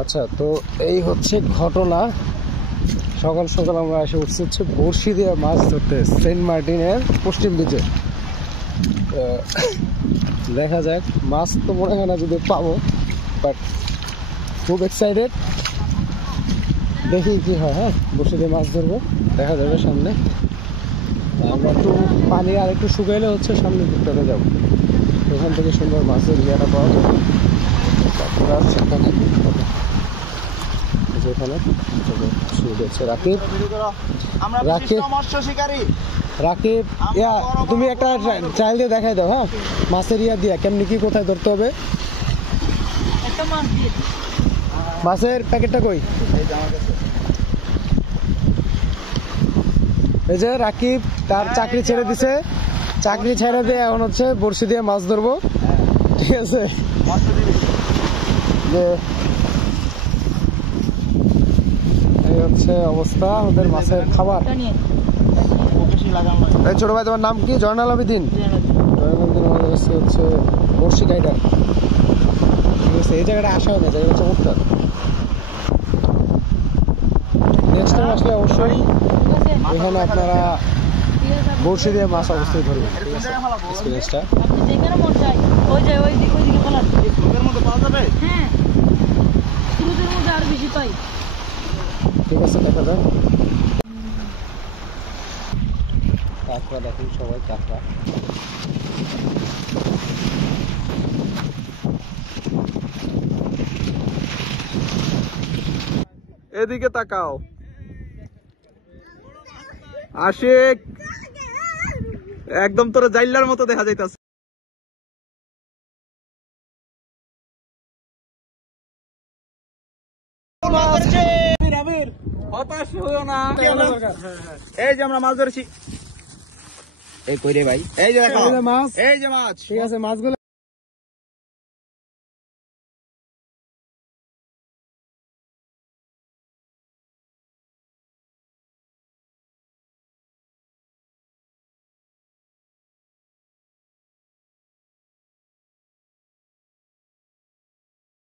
আচ্ছা, তো এই হচ্ছে ঘটনা। সকাল সকাল আমরা এসে উঠছি হচ্ছে বড়শি দিয়ে মাছ ধরতে সেন্ট মার্টিনের পশ্চিম বিচে। দেখা যাক, মাছ তো মনে হয় না যদি পাবো, বাট খুব এক্সাইটেড। দেখি কি হয়। হ্যাঁ, বড়শি দিয়ে মাছ ধরবো, দেখা যাবে সামনে। আমরা একটু পানি আর একটু শুকাইলে হচ্ছে সামনের দিকটাতে যাবো, ওখান থেকে সুন্দর মাছের ইয়েটা পাওয়া যাবে। যেখানে রাকিব, ইয়া তুমি একটা ট্রায়াল দিয়ে দেখাই দাও। হ্যাঁ, মাছের ইয়া দিয়া কেমনি কি কোথায় ধরতে হবে। মাছের প্যাকেটটা কই? এই যে রাকিব তার চাকরি ছেড়ে দিছে, চাকরি ছেড়ে দিয়ে এখন হচ্ছে বড়শি দিয়ে মাছ ধরবো। ঠিক আছে, যে এই হচ্ছে অবস্থা ওদের মাছের খাবার। ছোট ভাই, তোমার নাম কি? জয়নাল আবেদিন। আমাদের হচ্ছে বড়শি গাইডার। ঠিক আছে, এই জায়গাটা আসা হয় না, জায়গাটা চমৎকার। নেক্সট টাইম আসলে অবশ্যই এখানে আপনারা বড়শি দিয়ে মাছ অবশ্যই ধরবেন। ঠিক আছে, এক্সপিরিয়েন্সটা ঠিক আছে, দেখা যাক। কাঁকড়া দেখুন সবাই, কাঁকড়া। এদিকে তাকাও আশিক, একদম তোর জাইল্লার মতো দেখা যাইতাছে। হতাশ হইও না, এই যে আমরা মাছ ধরেছি। এই কই রে ভাই, এই যে মাছ, এই যে মাছ। ঠিক আছে, মাছগুলো